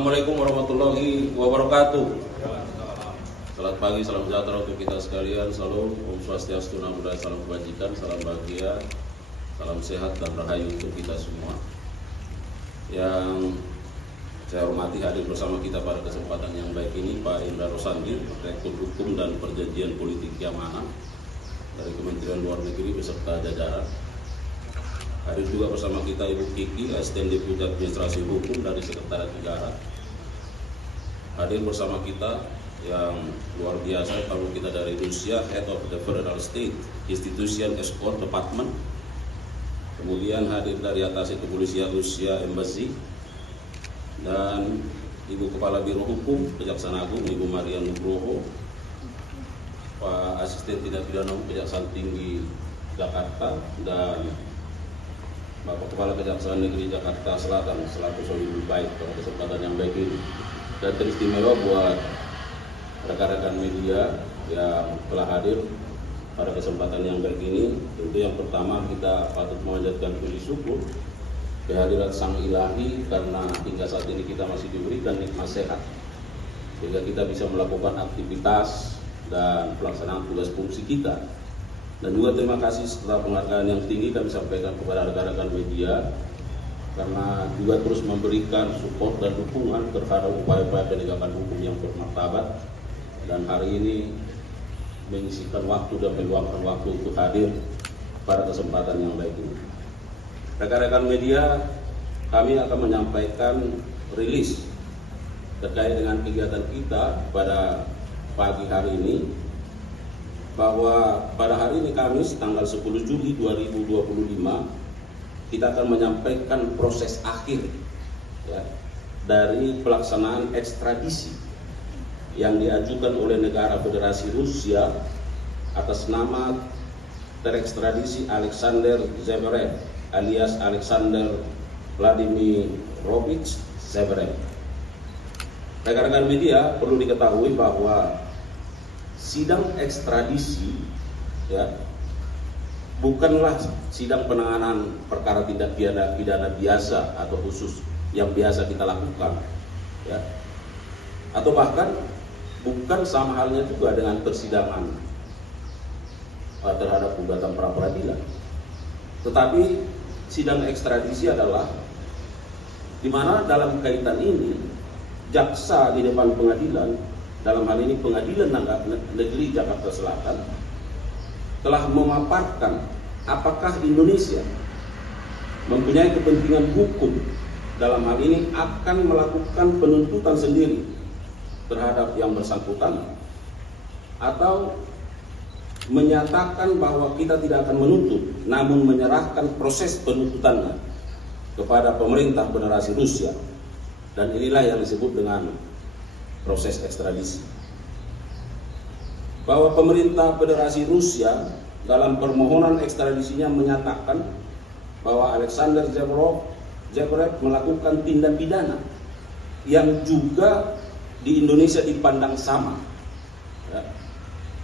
Assalamualaikum warahmatullahi wabarakatuh. Selamat pagi, salam sejahtera untuk kita sekalian. Salam Om Swastiastu, Namo Buddhaya, salam kebajikan, salam bahagia, salam sehat dan rahayu untuk kita semua. Yang saya hormati hadir bersama kita pada kesempatan yang baik ini Pak Indra Rosandi, Rektor Hukum dan Perjanjian Politik Keamanan dari Kementerian Luar Negeri beserta jajaran. Hadir juga bersama kita Ibu Kiki, Asisten Deputi Administrasi Hukum dari Sekretariat Negara. Hadir bersama kita yang luar biasa, kalau kita dari Rusia, Head of the Federal State Institution Escort Department. Kemudian hadir dari Atas Kepolisian Rusia Embassy, dan Ibu Kepala Biro Hukum Kejaksaan Agung Ibu Maria Nugroho, Pak Asisten Tindak Pidana Kejaksaan Tinggi Jakarta, dan Bapak Kepala Kejaksaan Negeri Jakarta Selatan selaku solidul baik pada kesempatan yang baik ini. Dan teristimewa buat rekan-rekan media yang telah hadir pada kesempatan yang baik ini. Tentu yang pertama kita patut memanjatkan puji syukur kehadiran Sang Ilahi, karena hingga saat ini kita masih diberikan nikmat sehat sehingga kita bisa melakukan aktivitas dan pelaksanaan tugas fungsi kita. Dan juga terima kasih setelah penghargaan yang tinggi kami sampaikan kepada rekan-rekan media, karena juga terus memberikan support dan dukungan terhadap upaya-upaya penegakan hukum yang bermartabat, dan hari ini menyisihkan waktu dan meluangkan waktu untuk hadir pada kesempatan yang baik ini. Rekan-rekan media, kami akan menyampaikan rilis terkait dengan kegiatan kita pada pagi hari ini, bahwa pada hari ini Kamis tanggal 10 Juli 2025 kita akan menyampaikan proses akhir ya, dari pelaksanaan ekstradisi yang diajukan oleh negara Federasi Rusia atas nama terekstradisi Alexander Zverev alias Alexander Vladimirovich Zverev. Rekan-rekan media, perlu diketahui bahwa sidang ekstradisi ya bukanlah sidang penanganan perkara tindak pidana biasa atau khusus yang biasa kita lakukan ya, atau bahkan bukan sama halnya juga dengan persidangan terhadap gugatan pra peradilan. Tetapi sidang ekstradisi adalah di mana dalam kaitan ini jaksa di depan pengadilan, dalam hal ini Pengadilan Negeri Jakarta Selatan, telah memaparkan apakah Indonesia mempunyai kepentingan hukum dalam hal ini akan melakukan penuntutan sendiri terhadap yang bersangkutan, atau menyatakan bahwa kita tidak akan menuntut namun menyerahkan proses penuntutannya kepada pemerintah Federasi Rusia. Dan inilah yang disebut dengan proses ekstradisi. Bahwa pemerintah Federasi Rusia dalam permohonan ekstradisinya menyatakan bahwa Alexander Zverev melakukan tindak pidana yang juga di Indonesia dipandang sama ya,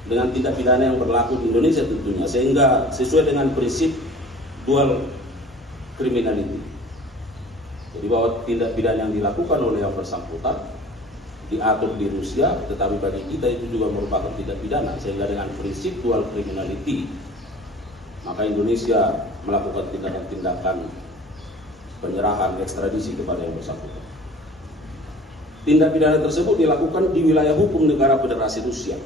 dengan tindak pidana yang berlaku di Indonesia tentunya, sehingga sesuai dengan prinsip dual criminality. Jadi bahwa tindak pidana yang dilakukan oleh yang bersangkutan diatur di Rusia, tetapi bagi kita itu juga merupakan tindak pidana, sehingga dengan prinsip dual criminality maka Indonesia melakukan tindakan penyerahan ekstradisi kepada yang bersangkutan. Tindak pidana tersebut dilakukan di wilayah hukum negara Federasi Rusia.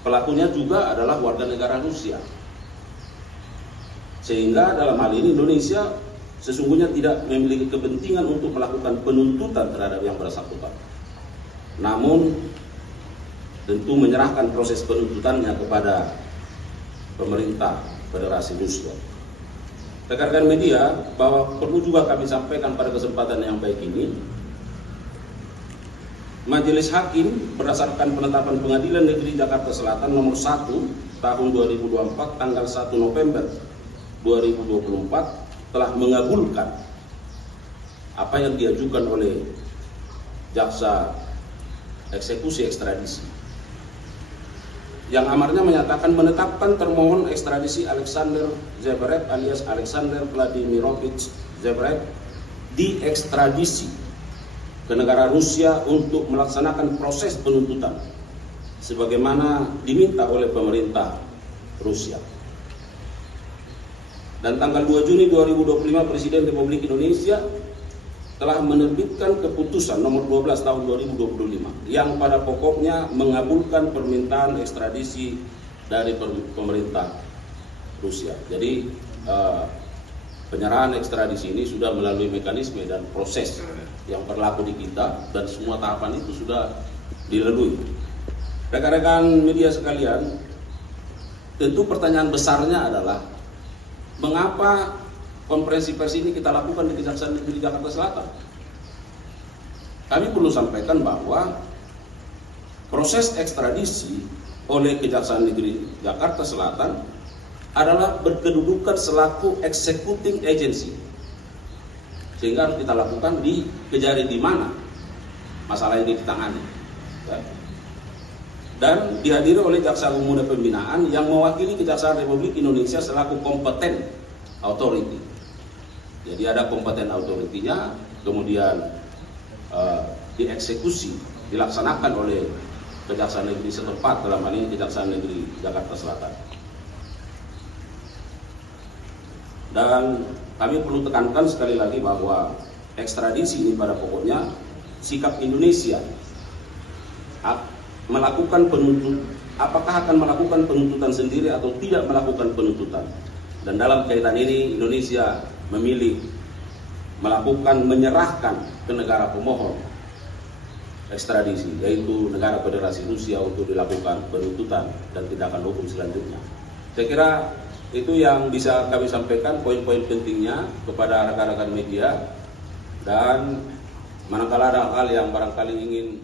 Pelakunya juga adalah warga negara Rusia, sehingga dalam hal ini Indonesia sesungguhnya tidak memiliki kepentingan untuk melakukan penuntutan terhadap yang bersangkutan, namun tentu menyerahkan proses penuntutannya kepada pemerintah Federasi Rusia. Rekan-rekan media, bahwa perlu juga kami sampaikan pada kesempatan yang baik ini, Majelis Hakim berdasarkan penetapan Pengadilan Negeri Jakarta Selatan nomor 1 tahun 2024 tanggal 1 November 2024 telah mengabulkan apa yang diajukan oleh jaksa eksekusi ekstradisi, yang amarnya menyatakan menetapkan termohon ekstradisi Alexander Zverev alias Alexander Vladimirovich Zverev diekstradisi ke negara Rusia untuk melaksanakan proses penuntutan sebagaimana diminta oleh pemerintah Rusia. Dan tanggal 2 Juni 2025 Presiden Republik Indonesia telah menerbitkan keputusan nomor 12 tahun 2025 yang pada pokoknya mengabulkan permintaan ekstradisi dari pemerintah Rusia. Jadi penyerahan ekstradisi ini sudah melalui mekanisme dan proses yang berlaku di kita dan semua tahapan itu sudah dilalui. Rekan-rekan media sekalian, tentu pertanyaan besarnya adalah mengapa konferensi pers ini kita lakukan di Kejaksaan Negeri Jakarta Selatan? Kami perlu sampaikan bahwa proses ekstradisi oleh Kejaksaan Negeri Jakarta Selatan adalah berkedudukan selaku executing agency, sehingga harus kita lakukan di Kejari di mana masalah ini ditangani, ya. Dan dihadiri oleh Jaksa Agung Muda Pembinaan yang mewakili Kejaksaan Republik Indonesia selaku kompeten authority. Jadi ada kompeten authority-nya, kemudian dieksekusi, dilaksanakan oleh Kejaksaan Negeri setempat, dalam hal ini Kejaksaan Negeri Jakarta Selatan. Dan kami perlu tekankan sekali lagi bahwa ekstradisi ini pada pokoknya sikap Indonesia melakukan apakah akan melakukan penuntutan sendiri atau tidak melakukan penuntutan. Dan dalam kaitan ini Indonesia memilih menyerahkan ke negara pemohon ekstradisi, yaitu negara Federasi Rusia, untuk dilakukan penuntutan dan tindakan hukum selanjutnya. Saya kira itu yang bisa kami sampaikan, poin-poin pentingnya kepada rekan-rekan media, dan manakala ada hal yang barangkali ingin